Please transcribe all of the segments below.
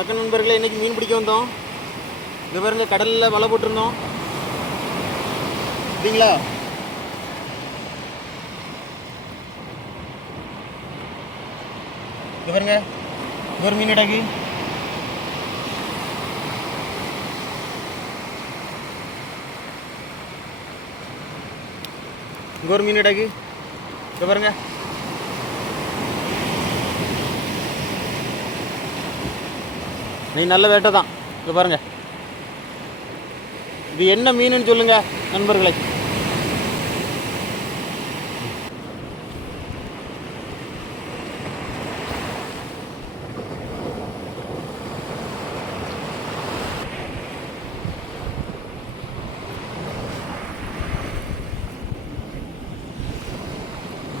வணக்கம் நண்பர்களே, இன்றைக்கி மீன் பிடிக்க வந்தோம். இது பாருங்க, கடலில் வலை போட்டிருந்தோம். சரிங்களா? இது பாருங்க, இது ஒரு மீன் அடகு. இங்கே ஒரு மீன் அடகு. இது பாருங்க, நீ நல்ல வேட்டை தான். இங்கே பாருங்க, இது என்ன மீனுன்னு சொல்லுங்க நண்பர்களை.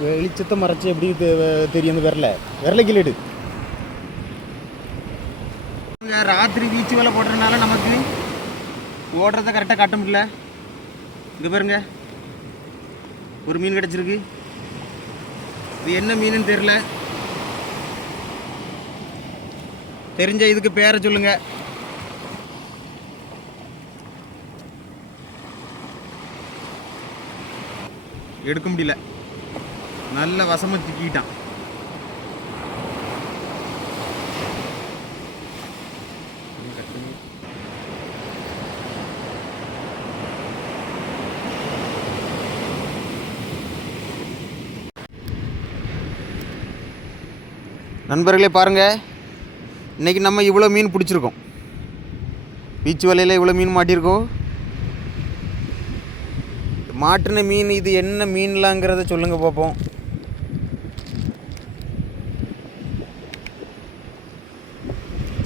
வெளிச்சத்தை மறைச்சி எப்படி தெரியும்? விரல கிளிடு. ராத்திரி வீச்சு வேலை போடுறதுனால நமக்கு ஓடுறத கரெக்டாக காட்ட முடியல. இங்கே பாருங்க, ஒரு மீன் கிடச்சிருக்கு. இது என்ன மீனுன்னு தெரியல. தெரிஞ்ச இதுக்கு பேரை சொல்லுங்க. எடுக்க முடியல, நல்ல வசமா சிக்கிட்டான். நண்பர்களே பாருங்கள், இன்றைக்கி நம்ம இவ்வளோ மீன் பிடிச்சிருக்கோம். பீச்சு வலையில் இவ்வளோ மீன் மாட்டியிருக்கோம். மாட்டின மீன் இது என்ன மீன்லாங்கிறத சொல்லுங்கள் பார்ப்போம்.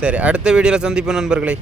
சரி, அடுத்த வீடியோவில் சந்திப்போம் நண்பர்களே.